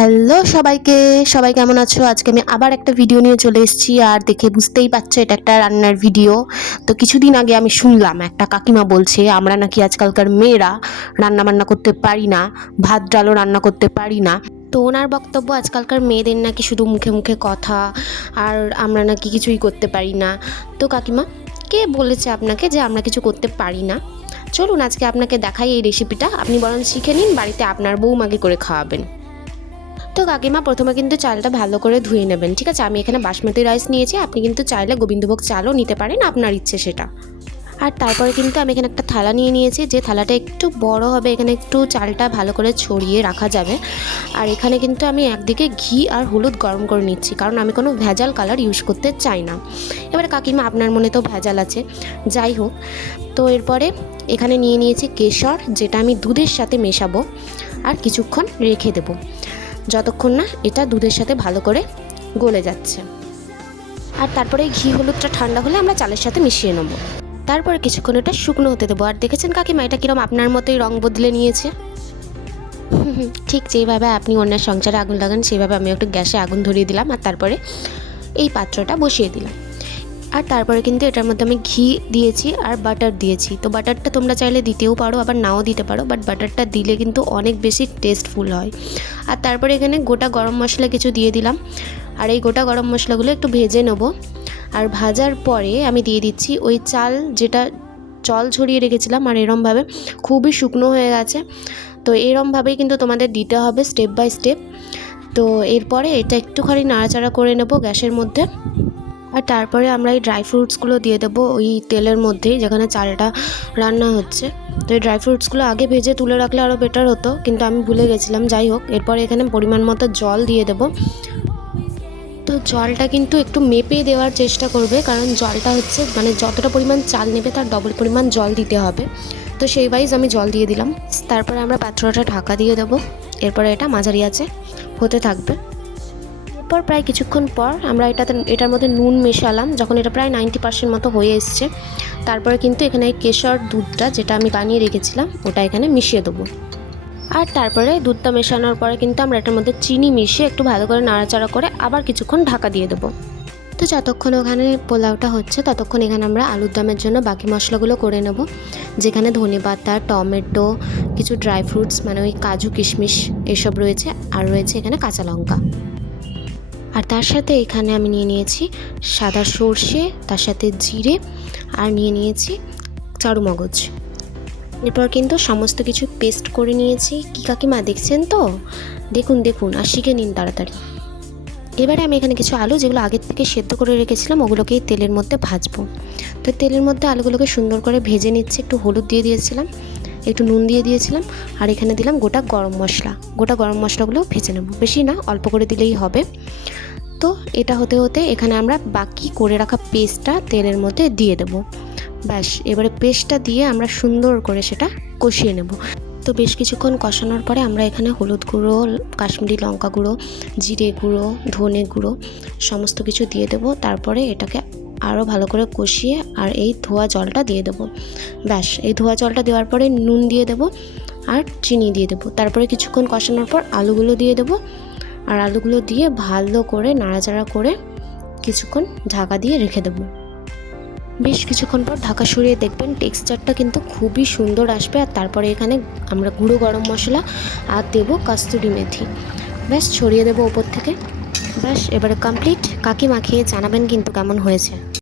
Hello সবাইকে, সবাই কেমন আছো? আজকে আমি আবার একটা ভিডিও নিয়ে চলে এসেছি। আর দেখে বুঝতেই পারছো এটা একটা রান্নার ভিডিও। তো কিছুদিন আগে আমি শুনলাম একটা কাকিমা বলছে আমরা নাকি আজকালকার মেয়েরা রান্না বান্না করতে পারি না, ভাত ডালও রান্না করতে পারি না। তো ওনার বক্তব্য আজকালকার মেয়েদের নাকি শুধু মুখে মুখে কথা, আর আমরা নাকি কিছুই করতে পারি না। তো কাকিমা, কে বলেছে আপনাকে যে আমরা কিছু করতে পারি না? চলুন আজকে আপনাকে দেখাই এই রেসিপিটা, আপনি বরং শিখে নিন, বাড়িতে আপনার বৌমাকে করে খাওয়াবেন। তো কাকিমা প্রথমে কিন্তু চালটা ভালো করে ধুয়ে নেবেন, ঠিক আছে? আমি এখানে বাসমতি রাইস নিয়েছি, আপনি কিন্তু চাইলে গোবিন্দভোগ চালও নিতে পারেন, আপনার ইচ্ছে সেটা। আর তারপরে কিন্তু আমি এখানে একটা থালা নিয়ে নিয়েছি, যে থালাটা একটু বড় হবে, এখানে একটু চালটা ভালো করে ছড়িয়ে রাখা যাবে। আর এখানে কিন্তু আমি একদিকে ঘি আর হলুদ গরম করে নিচ্ছি, কারণ আমি কোনো ভেজাল কালার ইউজ করতে চাই না। এবারে কাকিমা আপনার মনে তো ভেজাল আছে, যাই হোক। তো এরপরে এখানে নিয়ে নিয়েছি কেশর, যেটা আমি দুধের সাথে মেশাবো আর কিছুক্ষণ রেখে দেবো, যতক্ষণ না এটা দুধের সাথে ভালো করে গলে যাচ্ছে। আর তারপরে ঘি হলুদটা ঠান্ডা হলে আমরা চালের সাথে মিশিয়ে নেব। তারপরে কিছুক্ষণ এটা শুকনো হতে দেবো। আর দেখেছেন কাকিমা এটা কীরকম আপনার মতোই রং বদলে নিয়েছে। ঠিক যেইভাবে আপনি অন্যের সংসারে আগুন লাগান, সেইভাবে আমি একটু গ্যাসে আগুন ধরিয়ে দিলাম, আর তারপরে এই পাত্রটা বসিয়ে দিলাম। আর তারপরে কিন্তু এটার মধ্যে আমি ঘি দিয়েছি আর বাটার দিয়েছি। তো বাটারটা তোমরা চাইলে দিতেও পারো, আবার নাও দিতে পারো, বাট বাটারটা দিলে কিন্তু অনেক বেশি টেস্টফুল হয়। আর তারপরে এখানে গোটা গরম মশলা কিছু দিয়ে দিলাম, আর এই গোটা গরম মশলাগুলো একটু ভেজে নেব। আর ভাজার পরে আমি দিয়ে দিচ্ছি ওই চাল, যেটা জল ঝরিয়ে রেখেছিলাম, আর এরমভাবে খুবই শুকনো হয়ে গেছে। তো এরমভাবেই কিন্তু তোমাদের দিতে হবে স্টেপ বাই স্টেপ। তো এরপরে এটা একটুখানি নাড়াচাড়া করে নেব গ্যাসের মধ্যে। আর তারপরে আমরা এই ড্রাই ফ্রুটসগুলো দিয়ে দেবো ওই তেলের মধ্যেই, যেখানে চালটা রান্না হচ্ছে। তো এই ড্রাই ফ্রুটসগুলো আগে ভেজে তুলে রাখলে আরও বেটার হতো, কিন্তু আমি ভুলে গেছিলাম। যাই হোক, এরপরে এখানে পরিমাণ মতো জল দিয়ে দেবো। তো জলটা কিন্তু একটু মেপে দেওয়ার চেষ্টা করবে, কারণ জলটা হচ্ছে মানে যতটা পরিমাণ চাল নেবে তার ডবল পরিমাণ জল দিতে হবে। তো সেই ওয়াইজ আমি জল দিয়ে দিলাম। তারপরে আমরা পাত্রটা ঢাকা দিয়ে দেবো। এরপরে এটা মাঝারি আঁচে হতে থাকবে। এরপর প্রায় কিছুক্ষণ পর আমরা এটার মধ্যে নুন মেশালাম, যখন এটা প্রায় 90% মতো হয়ে এসছে। তারপরে কিন্তু এখানে এই কেশর দুধটা, যেটা আমি বানিয়ে রেখেছিলাম, ওটা এখানে মিশিয়ে দেবো। আর তারপরে দুধটা মেশানোর পরে কিন্তু আমরা এটার মধ্যে চিনি মিশিয়ে একটু ভালো করে নাড়াচাড়া করে আবার কিছুক্ষণ ঢাকা দিয়ে দেবো। তো যতক্ষণ ওখানে পোলাওটা হচ্ছে, ততক্ষণ এখানে আমরা আলুর দমের জন্য বাকি মশলাগুলো করে নেব, যেখানে ধনেপাতা, টমেটো, কিছু ড্রাই ফ্রুটস মানে ওই কাজু কিশমিশ এসব রয়েছে, আর রয়েছে এখানে কাঁচা লঙ্কা। আর তার সাথে এখানে আমি নিয়ে নিয়েছি সাদা সর্ষে, তার সাথে জিরে, আর নিয়ে নিয়েছি চারুমগজ। এরপর কিন্তু সমস্ত কিছু পেস্ট করে নিয়েছি। কি কাকিমা দেখছেন তো? দেখুন দেখুন, আর শিখে নিন তাড়াতাড়ি। এবারে আমি এখানে কিছু আলু, যেগুলো আগের থেকে সেদ্ধ করে রেখেছিলাম, ওগুলোকেই তেলের মধ্যে ভাজবো। তো তেলের মধ্যে আলুগুলোকে সুন্দর করে ভেজে নিচ্ছি। একটু হলুদ দিয়ে দিয়েছিলাম, একটু নুন দিয়ে দিয়েছিলাম, আর এখানে দিলাম গোটা গরম মশলা। গোটা গরম মশলাগুলো ভেজে নেব, বেশি না, অল্প করে দিলেই হবে। তো এটা হতে হতে এখানে আমরা বাকি করে রাখা পেস্টটা তেলের মধ্যে দিয়ে দেবো। ব্যাস, এবারে পেস্টটা দিয়ে আমরা সুন্দর করে সেটা কষিয়ে নেব। তো বেশ কিছুক্ষণ কষানোর পরে আমরা এখানে হলুদ গুঁড়ো, কাশ্মীরি লঙ্কা গুঁড়ো, জিরে গুঁড়ো, ধনে গুঁড়ো সমস্ত কিছু দিয়ে দেবো। তারপরে এটাকে আরও ভালো করে কষিয়ে আর এই ধোয়া জলটা দিয়ে দেবো। ব্যাস, এই ধোয়া জলটা দেওয়ার পরে নুন দিয়ে দেবো আর চিনি দিয়ে দেবো। তারপরে কিছুক্ষণ কষানোর পর আলুগুলো দিয়ে দেবো, আর আলুগুলো দিয়ে ভালো করে নাড়াচাড়া করে কিছুক্ষণ ঢাকা দিয়ে রেখে দেবো। বেশ কিছুক্ষণ পর ঢাকা সরিয়ে দেখবেন টেক্সচারটা কিন্তু খুবই সুন্দর আসবে। আর তারপরে এখানে আমরা গুঁড়ো গরম মশলা আর দেবো কাস্তুরি মেথি, ব্যাস ছড়িয়ে দেবো ওপর থেকে। ব্যাস, এবারে কমপ্লিট। কাকিমা খেয়ে জানাবেন কিন্তু কেমন হয়েছে।